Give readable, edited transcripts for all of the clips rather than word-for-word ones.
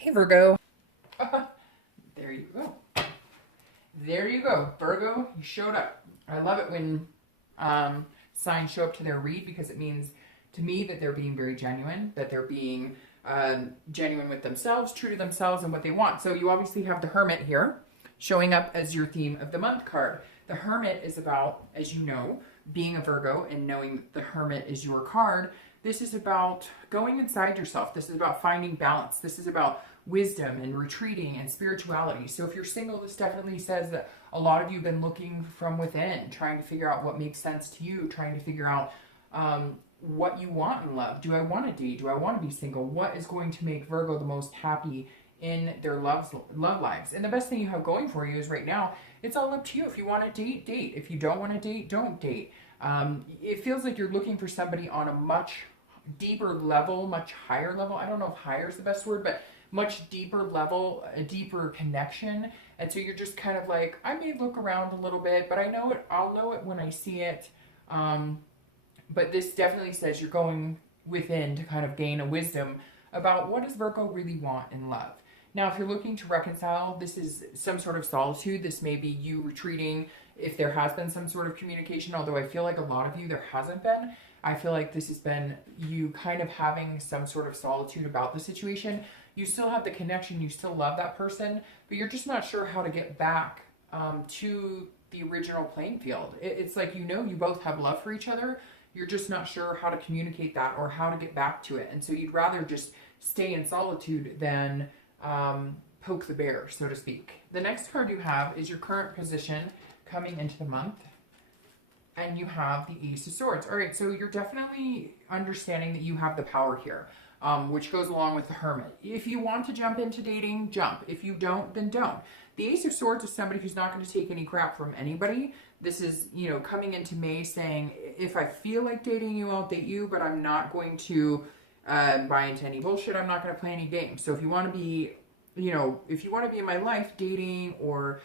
Hey Virgo. There you go. There you go. Virgo, you showed up. I love it when signs show up to their read because it means to me that they're being very genuine, that they're being genuine with themselves, true to themselves and what they want. So you obviously have the Hermit here showing up as your theme of the month card. The Hermit is about, as you know, being a Virgo and knowing the Hermit is your card. This is about going inside yourself. This is about finding balance. This is about wisdom and retreating and spirituality. So if you're single, this definitely says that a lot of you have been looking from within, trying to figure out what makes sense to you, trying to figure out what you want in love. Do I want to date? Do I want to be single? What is going to make Virgo the most happy in their love lives? And the best thing you have going for you is right now, it's all up to you. If you want to date, date. If you don't want to date, don't date. It feels like you're looking for somebody on a much deeper level, much higher level. I don't know if higher is the best word, but much deeper level, a deeper connection. And so you're just kind of like, I may look around a little bit, but I know it, I'll know it when I see it. But this definitely says you're going within to kind of gain a wisdom about what does Virgo really want in love. Now, if you're looking to reconcile, this is some sort of solitude. This may be you retreating if there has been some sort of communication, although I feel like a lot of you, there hasn't been. I feel like this has been you kind of having some sort of solitude about the situation. You still have the connection, you still love that person, but you're just not sure how to get back to the original playing field. It's like, you know, you both have love for each other. You're just not sure how to communicate that or how to get back to it. And so you'd rather just stay in solitude than poke the bear, so to speak. The next card you have is your current position coming into the month. And you have the Ace of Swords. All right, so you're definitely understanding that you have the power here, which goes along with the Hermit. If you want to jump into dating, jump. If you don't, then don't. The Ace of Swords is somebody who's not going to take any crap from anybody. This is, you know, coming into May saying, if I feel like dating you, I'll date you, but I'm not going to buy into any bullshit. I'm not going to play any games. So if you want to be, you know, if you want to be in my life dating or,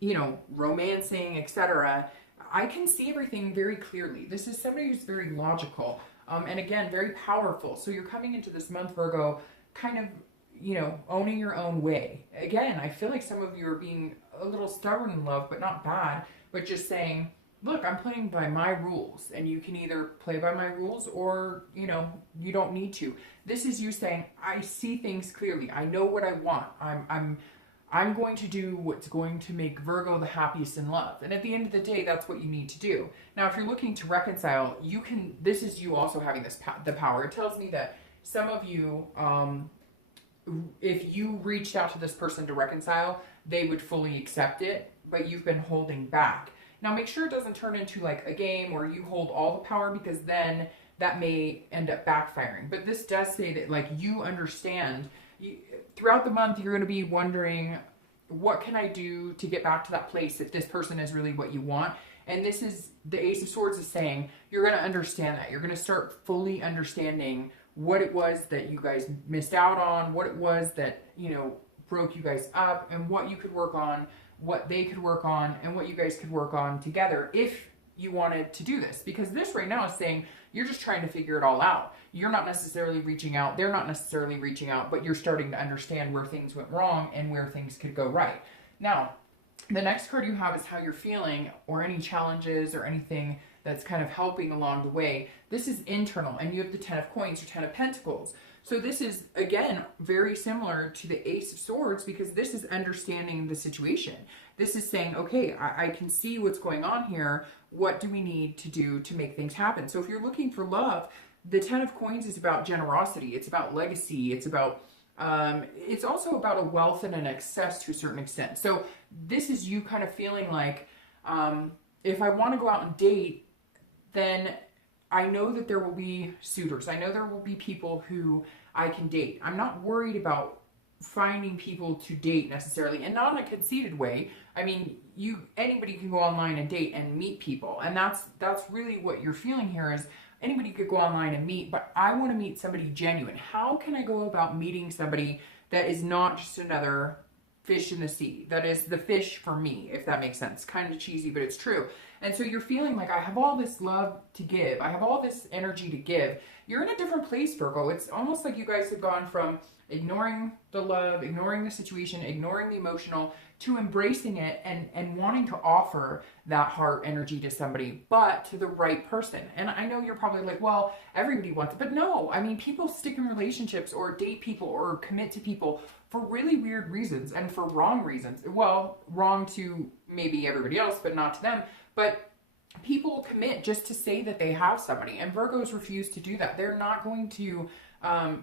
you know, romancing, etc., I can see everything very clearly. This is somebody who's very logical and again, very powerful. So you're coming into this month, Virgo, kind of, you know, owning your own way. Again, I feel like some of you are being a little stubborn in love, but not bad, but just saying, look, I'm playing by my rules and you can either play by my rules or, you know, you don't need to. This is you saying, I see things clearly. I know what I want. I'm going to do what's going to make Virgo the happiest in love. And at the end of the day, that's what you need to do. Now, if you're looking to reconcile, you can, this is you also having this the power. It tells me that some of you, if you reached out to this person to reconcile, they would fully accept it, but you've been holding back. Now, make sure it doesn't turn into like a game where you hold all the power, because then that may end up backfiring. But this does say that, like, you understand. Throughout the month, you're going to be wondering, what can I do to get back to that place if this person is really what you want? And this is, the Ace of Swords is saying, you're going to understand that. You're going to start fully understanding what it was that you guys missed out on, what it was that, you know, broke you guys up, and what you could work on, what they could work on, and what you guys could work on together if you wanted to do this. Because this right now is saying you're just trying to figure it all out. You're not necessarily reaching out. They're not necessarily reaching out, but you're starting to understand where things went wrong and where things could go right. Now, the next card you have is how you're feeling, or any challenges or anything that's kind of helping along the way. This is internal, and you have the 10 of Coins or 10 of Pentacles. So this is, again, very similar to the Ace of Swords, because this is understanding the situation. This is saying, okay, I can see what's going on here. What do we need to do to make things happen? So if you're looking for love, the 10 of Coins is about generosity. It's about legacy. It's about, it's also about a wealth and an excess to a certain extent. So this is you kind of feeling like, if I want to go out and date, then I know that there will be suitors. I know there will be people who I can date. I'm not worried about finding people to date necessarily, and not in a conceited way. I mean, anybody can go online and date and meet people, and that's really what you're feeling here is anybody could go online and meet, but I want to meet somebody genuine. How can I go about meeting somebody that is not just another fish in the sea? That is the fish for me, if that makes sense. Kind of cheesy, but it's true. And so you're feeling like, I have all this love to give. I have all this energy to give. You're in a different place, Virgo. It's almost like you guys have gone from ignoring the love, ignoring the situation, ignoring the emotional, to embracing it and wanting to offer that heart energy to somebody, but to the right person. And I know you're probably like, well, everybody wants it. But no, I mean, people stick in relationships or date people or commit to people for really weird reasons and for wrong reasons. Well, wrong to maybe everybody else, but not to them. But people commit just to say that they have somebody, and Virgos refuse to do that. They're not going to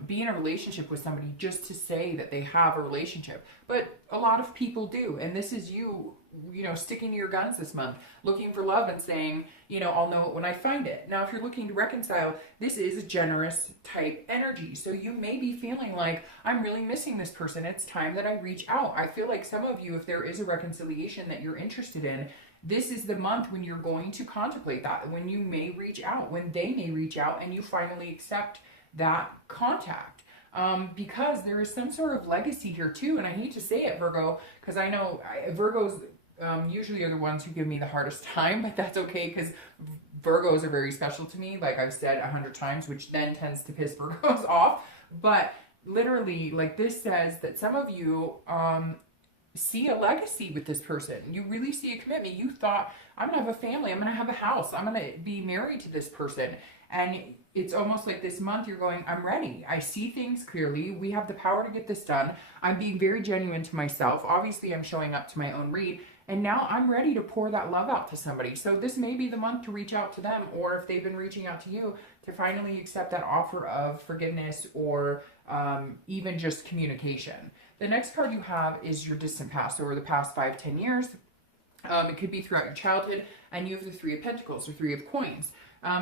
be in a relationship with somebody just to say that they have a relationship. But a lot of people do, and this is you know, sticking to your guns this month, looking for love and saying, you know, I'll know it when I find it. Now, if you're looking to reconcile, this is a generous type energy. So you may be feeling like, I'm really missing this person. It's time that I reach out. I feel like some of you, if there is a reconciliation that you're interested in, this is the month when you're going to contemplate that, when you may reach out, when they may reach out, and you finally accept that contact. Because there is some sort of legacy here too. And I hate to say it, Virgo, because I know Virgos usually are the ones who give me the hardest time, but that's okay, because Virgos are very special to me, like I've said 100 times, which then tends to piss Virgos off. But literally, like, this says that some of you see a legacy with this person. You really see a commitment. You thought, I'm gonna have a family, I'm gonna have a house, I'm gonna be married to this person. And it's almost like this month you're going, I'm ready. I see things clearly. We have the power to get this done. I'm being very genuine to myself. Obviously, I'm showing up to my own read. And now I'm ready to pour that love out to somebody. So this may be the month to reach out to them, or if they've been reaching out to you, to finally accept that offer of forgiveness or even just communication. The next card you have is your distant past, or the past 5-10 years. It could be throughout your childhood, and you have the Three of Pentacles or Three of Coins.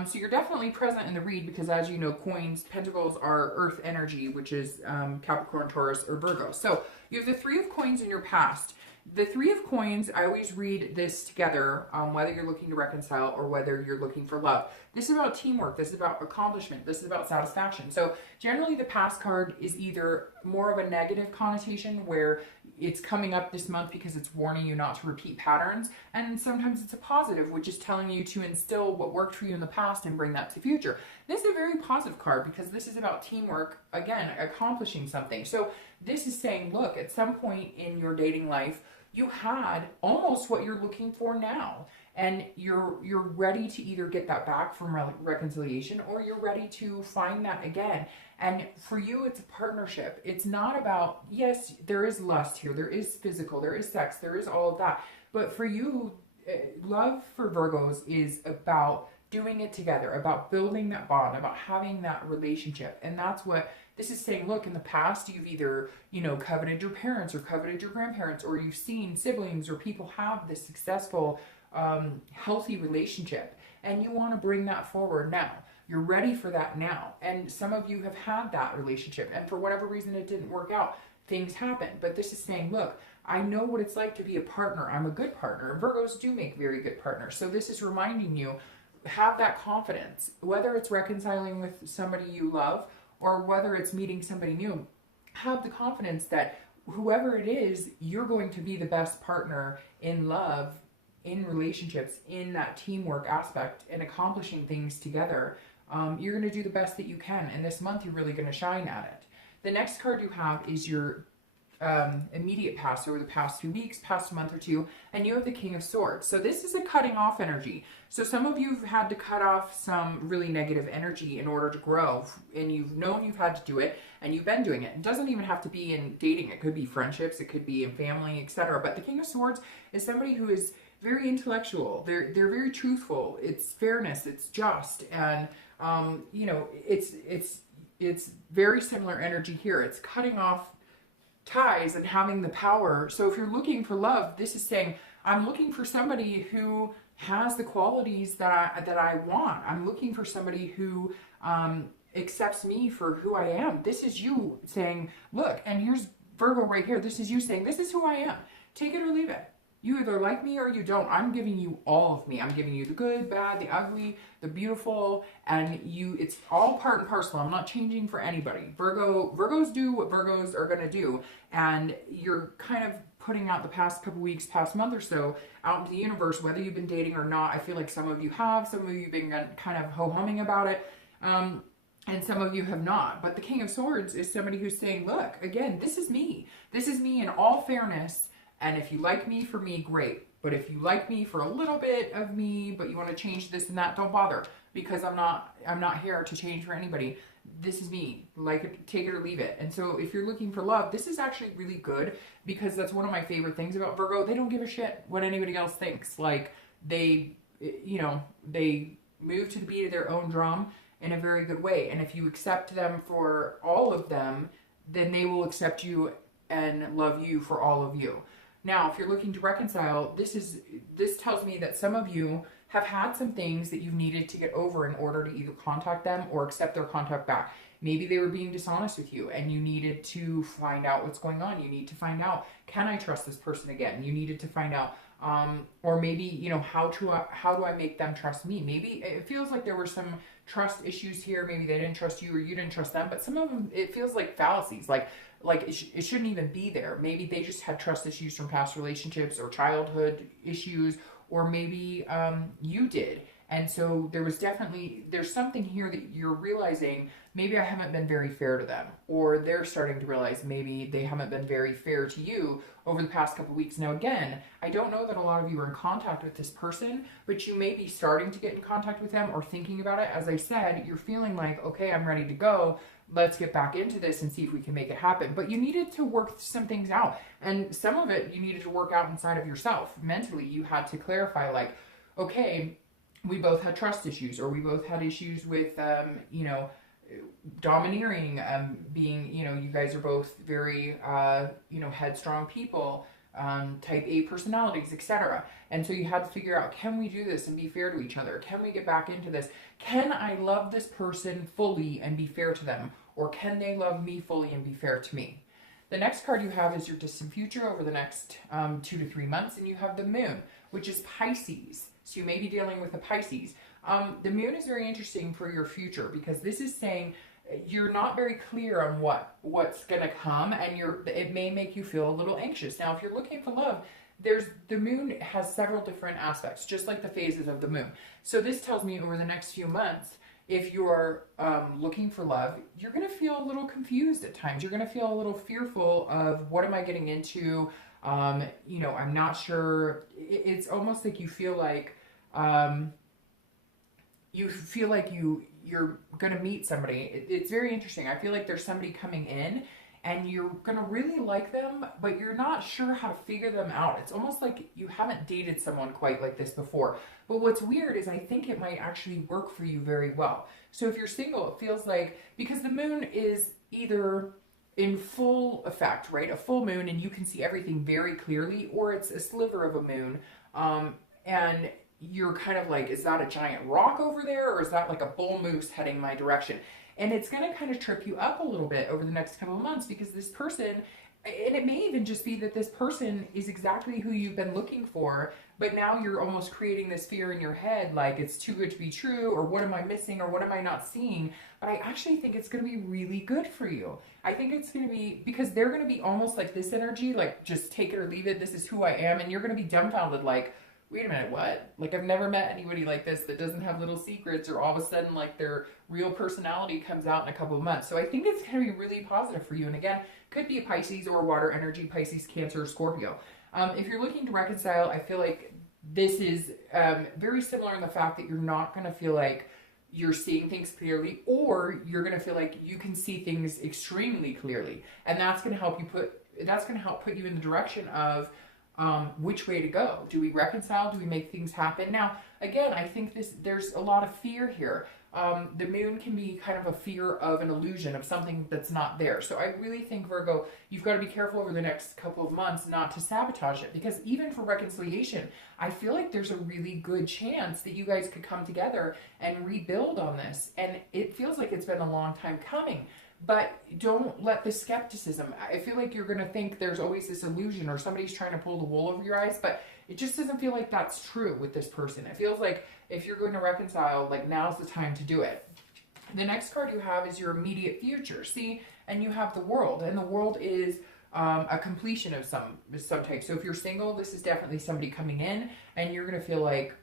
So you're definitely present in the read because, as you know, coins, pentacles are earth energy, which is Capricorn, Taurus, or Virgo. So you have the Three of Coins in your past. The Three of Coins, I always read this together, whether you're looking to reconcile or whether you're looking for love. This is about teamwork. This is about accomplishment. This is about satisfaction. So generally the past card is either more of a negative connotation where it's coming up this month because it's warning you not to repeat patterns. And sometimes it's a positive, which is telling you to instill what worked for you in the past and bring that to the future. This is a very positive card because this is about teamwork, again, accomplishing something. So this is saying, look, at some point in your dating life, you had almost what you're looking for now. And you're ready to either get that back from reconciliation, or you're ready to find that again. And for you, it's a partnership. It's not about, yes, there is lust here, there is physical, there is sex, there is all of that. But for you, love for Virgos is about doing it together, about building that bond, about having that relationship. And that's what this is saying. Look, in the past, you've either, you know, coveted your parents or coveted your grandparents, or you've seen siblings or people have this successful, healthy relationship, and you want to bring that forward now. You're ready for that now. And some of you have had that relationship, and for whatever reason it didn't work out. Things happen. But this is saying, look, I know what it's like to be a partner. I'm a good partner. Virgos do make very good partners. So this is reminding you, have that confidence, whether it's reconciling with somebody you love or whether it's meeting somebody new. Have the confidence that whoever it is, you're going to be the best partner in love, in relationships, in that teamwork aspect, and accomplishing things together. You're going to do the best that you can, and this month you're really going to shine at it. The next card you have is your immediate past, over the past few weeks, past month or two, and you have the King of Swords. So this is a cutting off energy. So some of you have had to cut off some really negative energy in order to grow, and you've known you've had to do it, and you've been doing it. It doesn't even have to be in dating. It could be friendships, it could be in family, etc. But the King of Swords is somebody who is very intellectual. They're very truthful. It's fairness. It's just, and you know, it's very similar energy here. It's cutting off ties and having the power. So if you're looking for love, this is saying, I'm looking for somebody who has the qualities that I want. I'm looking for somebody who accepts me for who I am. This is you saying, look, and here's Virgo right here. This is you saying, this is who I am. Take it or leave it. You either like me or you don't. I'm giving you all of me. I'm giving you the good, bad, the ugly, the beautiful, and it's all part and parcel. I'm not changing for anybody. Virgos do what Virgos are going to do, and you're kind of putting out the past couple weeks, past month or so out into the universe, whether you've been dating or not. I feel like some of you have, some of you have been kind of ho-humming about it. And some of you have not. But the King of Swords is somebody who's saying, look, again, this is me. This is me in all fairness. And if you like me for me, great. But if you like me for a little bit of me, but you want to change this and that, don't bother. Because I'm not here to change for anybody. This is me. Like it, take it or leave it. And so if you're looking for love, this is actually really good, because that's one of my favorite things about Virgo. They don't give a shit what anybody else thinks. Like they move to the beat of their own drum in a very good way. And if you accept them for all of them, then they will accept you and love you for all of you. Now, if you're looking to reconcile, this tells me that some of you have had some things that you've needed to get over in order to either contact them or accept their contact back. Maybe they were being dishonest with you and you needed to find out what's going on. You need to find out, can I trust this person again? You needed to find out, or maybe, you know, how do I make them trust me? Maybe it feels like there were some trust issues here. Maybe they didn't trust you or you didn't trust them, but some of them, it feels like fallacies, like it shouldn't even be there. Maybe they just had trust issues from past relationships or childhood issues, or maybe you did. And so there's something here that you're realizing, maybe I haven't been very fair to them, or they're starting to realize maybe they haven't been very fair to you over the past couple of weeks. Now, again, I don't know that a lot of you are in contact with this person, but you may be starting to get in contact with them or thinking about it. As I said, you're feeling like, okay, I'm ready to go. Let's get back into this and see if we can make it happen. But you needed to work some things out. And some of it you needed to work out inside of yourself. Mentally, you had to clarify, like, okay, we both had trust issues, or we both had issues with, domineering, being, you guys are both very, headstrong people, type A personalities, etc. And so you had to figure out, can we do this and be fair to each other? Can we get back into this? Can I love this person fully and be fair to them? Or can they love me fully and be fair to me? The next card you have is your distant future over the next 2 to 3 months, and you have the Moon, which is Pisces. So you may be dealing with a Pisces. The Moon is very interesting for your future, because this is saying you're not very clear on what's going to come, and it may make you feel a little anxious. Now, if you're looking for love, the Moon has several different aspects, just like the phases of the Moon. So this tells me over the next few months, if you're looking for love, you're going to feel a little confused at times. You're going to feel a little fearful of, what am I getting into? I'm not sure. It's almost like you feel like you're going to meet somebody. It's very interesting. I feel like there's somebody coming in and you're going to really like them, but you're not sure how to figure them out. It's almost like you haven't dated someone quite like this before. But what's weird is I think it might actually work for you very well. So if you're single, it feels like, because the Moon is either in full effect, right? A full moon, and you can see everything very clearly, or it's a sliver of a moon. And you're kind of like, is that a giant rock over there? Or is that like a bull moose heading my direction? And it's going to kind of trip you up a little bit over the next couple of months, because this person, and it may even just be that this person is exactly who you've been looking for, but now you're almost creating this fear in your head, like it's too good to be true, or what am I missing, or what am I not seeing? But I actually think it's going to be really good for you. I think it's going to be, because they're going to be almost like this energy, like just take it or leave it, this is who I am, and you're going to be dumbfounded, like, wait a minute, what? Like, I've never met anybody like this that doesn't have little secrets, or all of a sudden, like, their real personality comes out in a couple of months. So I think it's going to be really positive for you. And again, could be a Pisces or a water energy, Pisces, Cancer, Scorpio. If you're looking to reconcile, I feel like this is very similar in the fact that you're not going to feel like you're seeing things clearly, or you're going to feel like you can see things extremely clearly. And that's going to help you put you in the direction of which way to go. Do we reconcile? Do we make things happen? Now, again, I think there's a lot of fear here. The Moon can be kind of a fear of an illusion of something that's not there. So I really think, Virgo, you've got to be careful over the next couple of months not to sabotage it, because even for reconciliation, I feel like there's a really good chance that you guys could come together and rebuild on this. And it feels like it's been a long time coming. but don't let the skepticism, I feel like you're going to think there's always this illusion or somebody's trying to pull the wool over your eyes, but it just doesn't feel like that's true with this person. It feels like if you're going to reconcile, like now's the time to do it. The next card you have is your immediate future. See, and you have the world, and the world is a completion of some type. So if you're single, this is definitely somebody coming in, and you're going to feel like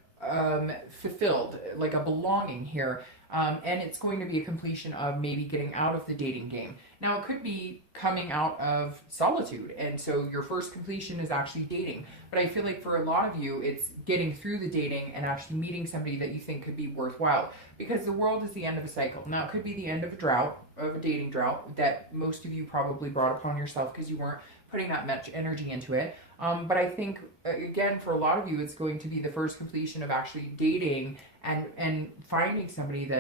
fulfilled, like a belonging here. And it's going to be a completion of maybe getting out of the dating game. Now, it could be coming out of solitude, and so your first completion is actually dating. But I feel like for a lot of you, it's getting through the dating and actually meeting somebody that you think could be worthwhile, because the world is the end of a cycle. Now, it could be the end of a drought, of a dating drought, that most of you probably brought upon yourself because you weren't putting that much energy into it. But I think, again, for a lot of you, it's going to be the first completion of actually dating and finding somebody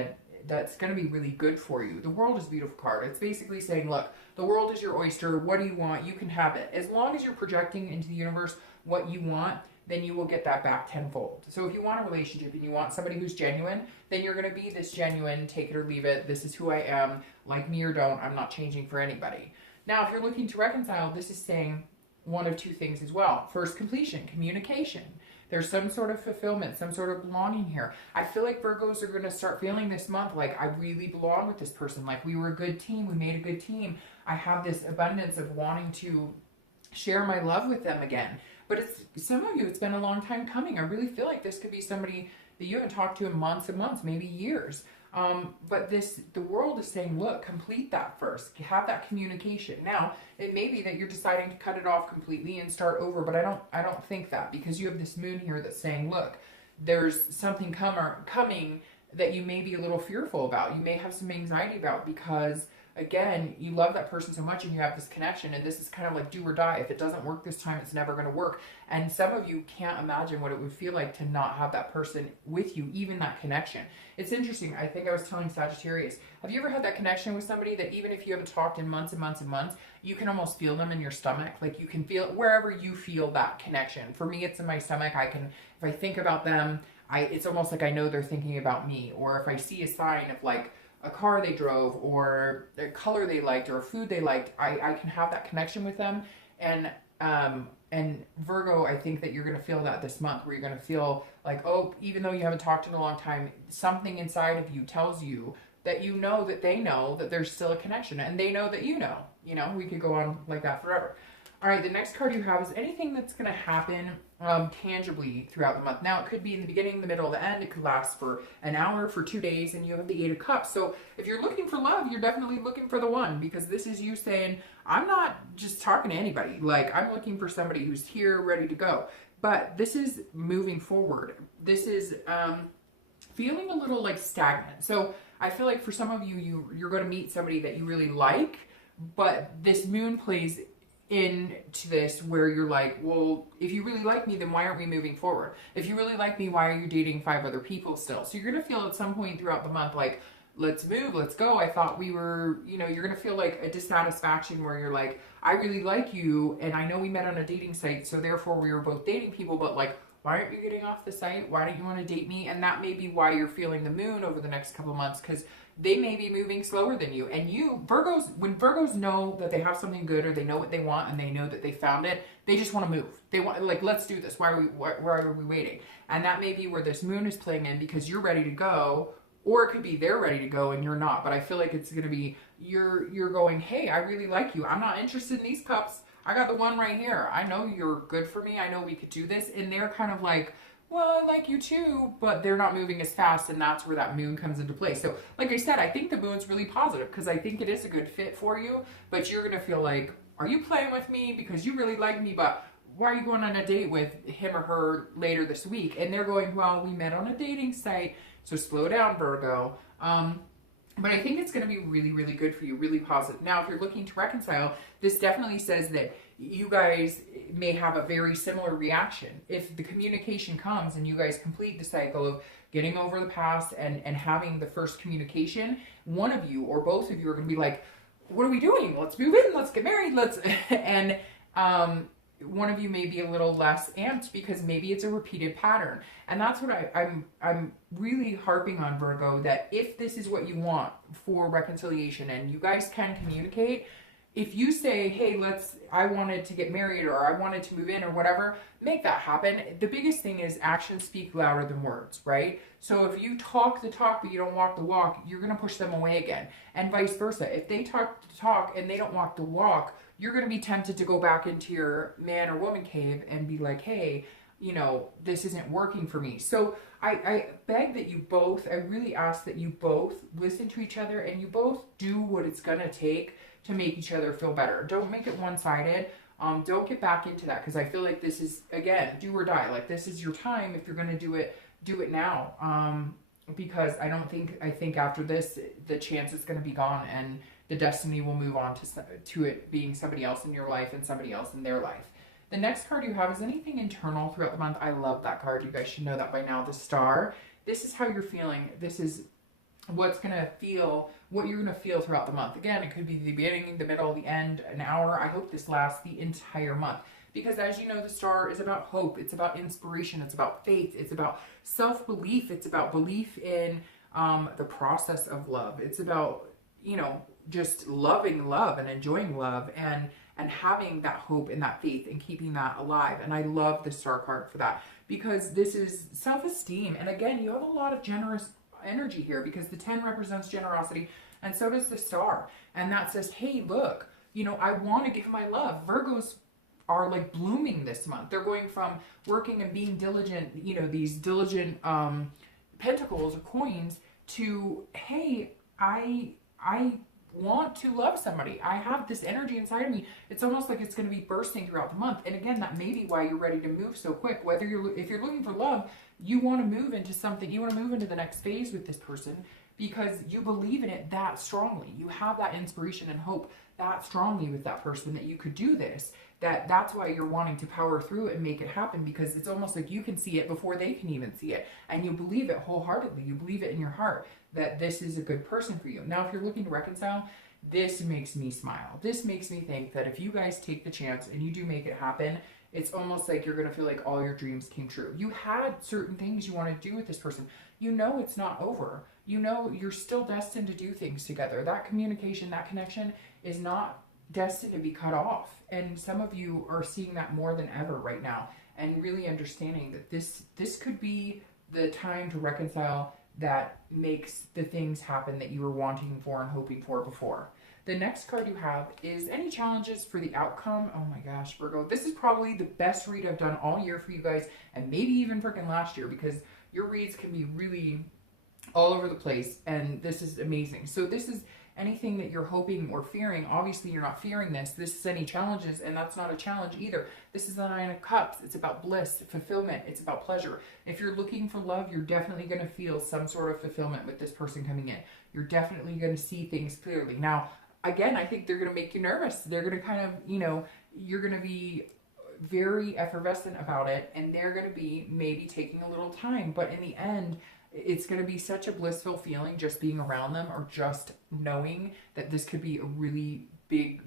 that's going to be really good for you. The world is a beautiful card. It's basically saying, look, the world is your oyster. What do you want? You can have it. As long as you're projecting into the universe what you want, then you will get that back tenfold. So if you want a relationship and you want somebody who's genuine, then you're going to be this genuine, take it or leave it. This is who I am. Like me or don't. I'm not changing for anybody. Now, if you're looking to reconcile, this is saying one of two things as well. First completion, communication. There's some sort of fulfillment, some sort of belonging here. I feel like Virgos are going to start feeling this month like I really belong with this person. Like we were a good team. We made a good team. I have this abundance of wanting to share my love with them again. But it's some of you, it's been a long time coming. I really feel like this could be somebody that you haven't talked to in months and months, maybe years. But the world is saying, look, complete that first. Have that communication. Now, it may be that you're deciding to cut it off completely and start over, but I don't think that, because you have this moon here that's saying, look, there's something coming that you may be a little fearful about. You may have some anxiety about, because again, you love that person so much and you have this connection, and this is kind of like do or die. If it doesn't work this time, it's never going to work. And some of you can't imagine what it would feel like to not have that person with you, even that connection. It's interesting. I think I was telling Sagittarius, have you ever had that connection with somebody that even if you haven't talked in months and months and months, you can almost feel them in your stomach? Like you can feel wherever you feel that connection. For me, it's in my stomach. If I think about them, it's almost like I know they're thinking about me. Or if I see a sign of like a car they drove, or a color they liked, or a food they liked, I can have that connection with them. And Virgo, I think that you're going to feel that this month, where you're going to feel like, oh, even though you haven't talked in a long time, something inside of you tells you that you know that they know that there's still a connection, and they know that you know. You know, we could go on like that forever. All right, the next card you have is anything that's going to happen tangibly throughout the month. Now, it could be in the beginning, the middle, the end. It could last for an hour, for 2 days, and you have the 8 of Cups. So if you're looking for love, you're definitely looking for the one, because this is you saying, I'm not just talking to anybody. Like, I'm looking for somebody who's here, ready to go. But this is moving forward. This is feeling a little like stagnant. So I feel like for some of you, you're going to meet somebody that you really like, but this moon plays into this where you're like, well, if you really like me, then why aren't we moving forward? If you really like me, why are you dating 5 other people still? So you're going to feel at some point throughout the month like, let's move, let's go. I thought we were, you know, you're going to feel like a dissatisfaction where you're like, I really like you, and I know we met on a dating site, so therefore we were both dating people, but like, why aren't you getting off the site? Why don't you want to date me? And that may be why you're feeling the moon over the next couple months, because they may be moving slower than you. And you, Virgos, when Virgos know that they have something good, or they know what they want, and they know that they found it, they just want to move. They want, like, let's do this. Why are we waiting? And that may be where this moon is playing in, because you're ready to go, or it could be they're ready to go and you're not. But I feel like it's going to be, you're going, hey, I really like you. I'm not interested in these cups. I got the one right here. I know you're good for me. I know we could do this. And they're kind of like, well, I like you too, but they're not moving as fast, and that's where that moon comes into play. So, like I said, I think the moon's really positive, because I think it is a good fit for you, but you're going to feel like, are you playing with me because you really like me, but why are you going on a date with him or her later this week? And they're going, well, we met on a dating site, so slow down, Virgo. But I think it's going to be really, really good for you, really positive. Now, if you're looking to reconcile, this definitely says that you guys may have a very similar reaction. If the communication comes and you guys complete the cycle of getting over the past and having the first communication, one of you or both of you are going to be like, what are we doing? Let's move in. Let's get married. And one of you may be a little less amped because maybe it's a repeated pattern. And that's what I'm really harping on, Virgo, that if this is what you want for reconciliation and you guys can communicate, if you say, hey, I wanted to get married or I wanted to move in or whatever, make that happen. The biggest thing is actions speak louder than words, right? So if you talk the talk but you don't walk the walk, you're going to push them away again. And vice versa. If they talk the talk and they don't walk the walk, you're going to be tempted to go back into your man or woman cave and be like, hey, you know, this isn't working for me. So I beg that you both, I really ask that you both listen to each other and you both do what it's going to take to make each other feel better. Don't make it one-sided. Don't get back into that, because I feel like this is, again, do or die. Like, this is your time. If you're going to do it now. Because I think after this, the chance is going to be gone and the destiny will move on to it being somebody else in your life and somebody else in their life. The next card you have is anything internal throughout the month. I love that card. You guys should know that by now. The Star. This is how you're feeling. This is what you're going to feel throughout the month. Again, it could be the beginning, the middle, the end, an hour. I hope this lasts the entire month. Because as you know, the Star is about hope. It's about inspiration. It's about faith. It's about self-belief. It's about belief in the process of love. It's about, you know, just loving love and enjoying love and having that hope and that faith and keeping that alive. And I love the Star card for that, because this is self-esteem. And again, you have a lot of generous energy here, because the 10 represents generosity and so does the Star. And that says, hey, look, you know, I want to give my love. Virgos are like blooming this month. They're going from working and being diligent, you know, these diligent pentacles or coins, to, hey, I want to love somebody. I have this energy inside of me. It's almost like it's going to be bursting throughout the month. And again, that may be why you're ready to move so quick. If you're looking for love, you want to move into something. You want to move into the next phase with this person because you believe in it that strongly. You have that inspiration and hope that strongly with that person that you could do this. That's why you're wanting to power through it and make it happen, because it's almost like you can see it before they can even see it. And you believe it wholeheartedly. You believe it in your heart that this is a good person for you. Now, if you're looking to reconcile, this makes me smile. This makes me think that if you guys take the chance and you do make it happen, it's almost like you're going to feel like all your dreams came true. You had certain things you want to do with this person. You know it's not over. You know you're still destined to do things together. That communication, that connection is not destined to be cut off. And some of you are seeing that more than ever right now, and really understanding that this could be the time to reconcile, that makes the things happen that you were wanting for and hoping for before. The next card you have is any challenges for the outcome. Oh my gosh, Virgo, this is probably the best read I've done all year for you guys, and maybe even freaking last year, because your reads can be really all over the place, and this is amazing. So this is anything that you're hoping or fearing. Obviously, you're not fearing this. This is any challenges, and that's not a challenge either. This is the Nine of Cups. It's about bliss, fulfillment. It's about pleasure. If you're looking for love, you're definitely going to feel some sort of fulfillment with this person coming in. You're definitely going to see things clearly. Now, again, I think they're going to make you nervous. They're going to kind of, you know, you're going to be very effervescent about it, and they're going to be maybe taking a little time. But in the end, it's going to be such a blissful feeling just being around them, or just knowing that this could be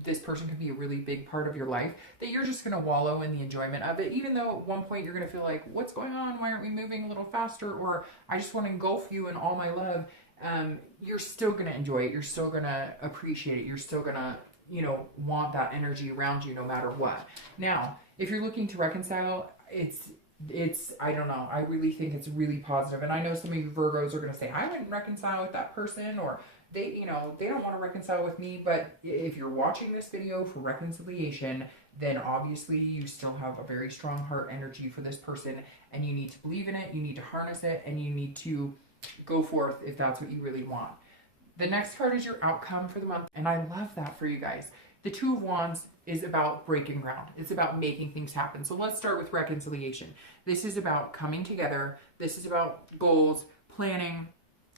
this person could be a really big part of your life, that you're just going to wallow in the enjoyment of it. Even though at one point you're going to feel like, what's going on? Why aren't we moving a little faster? Or I just want to engulf you in all my love. You're still going to enjoy it. You're still going to appreciate it. You're still going to, you know, want that energy around you no matter what. Now, if you're looking to reconcile, I don't know. I really think it's really positive. And I know some of you Virgos are going to say, I wouldn't reconcile with that person, or they don't want to reconcile with me. But if you're watching this video for reconciliation, then obviously you still have a very strong heart energy for this person, and you need to believe in it. You need to harness it, and you need to go forth if that's what you really want. The next card is your outcome for the month. And I love that for you guys. The Two of Wands is about breaking ground. It's about making things happen. So let's start with reconciliation. This is about coming together. This is about goals, planning.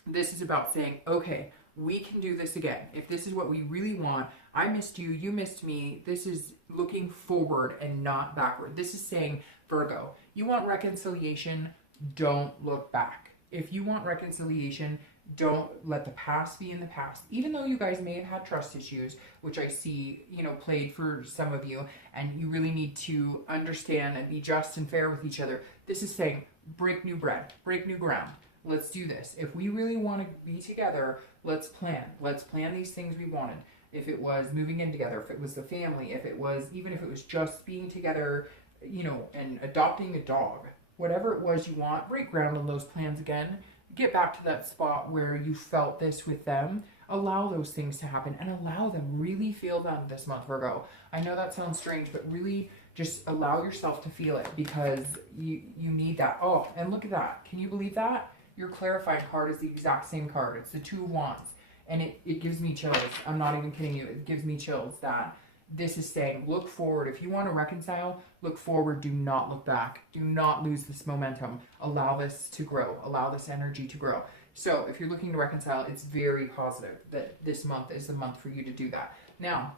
This is about saying, okay, we can do this again. If this is what we really want, I missed you, you missed me. This is looking forward and not backward. This is saying, Virgo, you want reconciliation, don't look back. If you want reconciliation, Don't let the past be in the past. Even though you guys may have had trust issues, which I see, you know, played for some of you, and you really need to understand and be just and fair with each other. This is saying, break new bread, break new ground. Let's do this. If we really want to be together, let's plan. Let's plan these things we wanted. If it was moving in together, if it was the family, if it was, even if it was just being together, you know, and adopting a dog, whatever it was you want, break ground on those plans again. Get back to that spot where you felt this with them. Allow those things to happen and allow them. Really feel them this month, Virgo. I know that sounds strange, but really just allow yourself to feel it, because you need that. Oh, and look at that. Can you believe that? Your clarifying card is the exact same card. It's the Two of Wands. And it gives me chills. I'm not even kidding you. It gives me chills that this is saying, look forward. If you want to reconcile, look forward. Do not look back. Do not lose this momentum. Allow this to grow. Allow this energy to grow. So if you're looking to reconcile, it's very positive that this month is the month for you to do that. Now,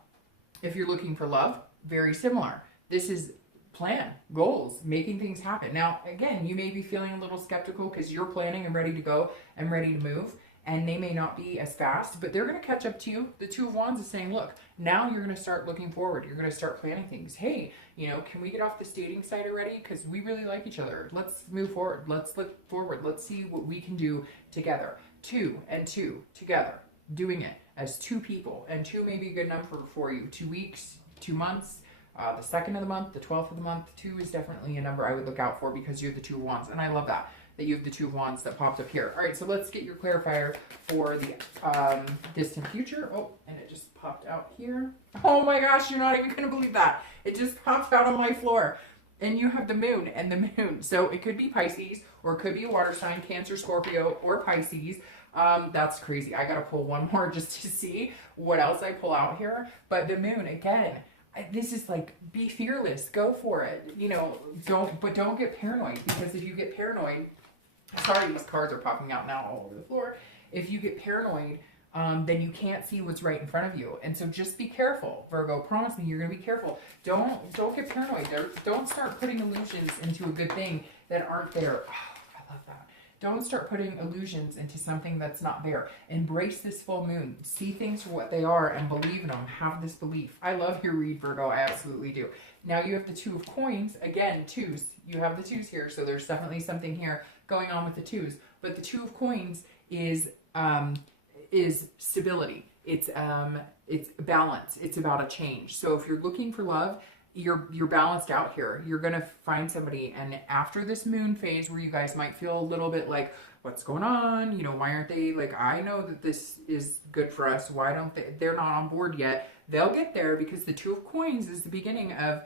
if you're looking for love, very similar. This is plan, goals, making things happen. Now, again, you may be feeling a little skeptical because you're planning and ready to go and ready to move. And they may not be as fast, but they're going to catch up to you. The Two of Wands is saying, look, now you're going to start looking forward. You're going to start planning things. Hey, you know, can we get off this dating site already? Because we really like each other. Let's move forward. Let's look forward. Let's see what we can do together. Two and two together. Doing it as two people. And two may be a good number for you. 2 weeks, 2 months, the 2nd of the month, the 12th of the month. 2 is definitely a number I would look out for because you're the Two of Wands. And I love that you have the Two of Wands that popped up here. All right, so let's get your clarifier for the distant future. Oh, and it just popped out here. Oh my gosh, you're not even gonna believe that. It just popped out on my floor. And you have the moon and the moon. So it could be Pisces, or it could be a water sign, Cancer, Scorpio, or Pisces. That's crazy. I gotta pull one more just to see what else I pull out here. But the moon, again, this is like, be fearless, go for it. You know, don't get paranoid, because if you get paranoid, sorry, these cards are popping out now all over the floor. If you get paranoid, then you can't see what's right in front of you. And so just be careful, Virgo. Promise me you're going to be careful. Don't get paranoid. Don't start putting illusions into a good thing that aren't there. Oh, I love that. Don't start putting illusions into something that's not there. Embrace this full moon. See things for what they are and believe in them. Have this belief. I love your read, Virgo. I absolutely do. Now you have the Two of Coins. Again, twos. You have the twos here, so there's definitely something here going on with the twos. But the Two of Coins is stability. It's balance. It's about a change. So if you're looking for love, you're balanced out here. You're gonna find somebody, and after this moon phase where you guys might feel a little bit like, what's going on? You know, why aren't they, like, I know that this is good for us. Why don't they? They're not on board yet. They'll get there, because the Two of Coins is the beginning of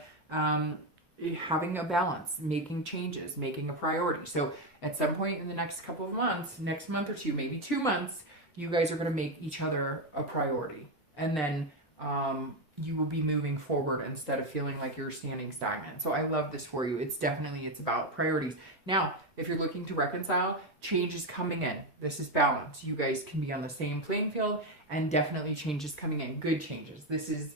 having a balance, making changes, making a priority. So at some point in the next couple of months, next month or two, maybe 2 months, you guys are going to make each other a priority. And then you will be moving forward instead of feeling like you're standing stagnant. So I love this for you. It's about priorities. Now, if you're looking to reconcile, change is coming in. This is balance. You guys can be on the same playing field, and definitely change is coming in. Good changes. This is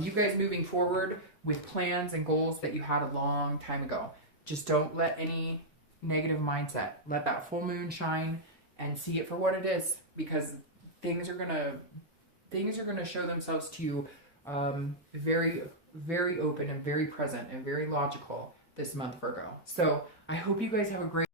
you guys moving forward with plans and goals that you had a long time ago. Just don't let any negative mindset. Let that full moon shine and see it for what it is, because things are gonna show themselves to you very, very open and very present and very logical this month, Virgo. So I hope you guys have a great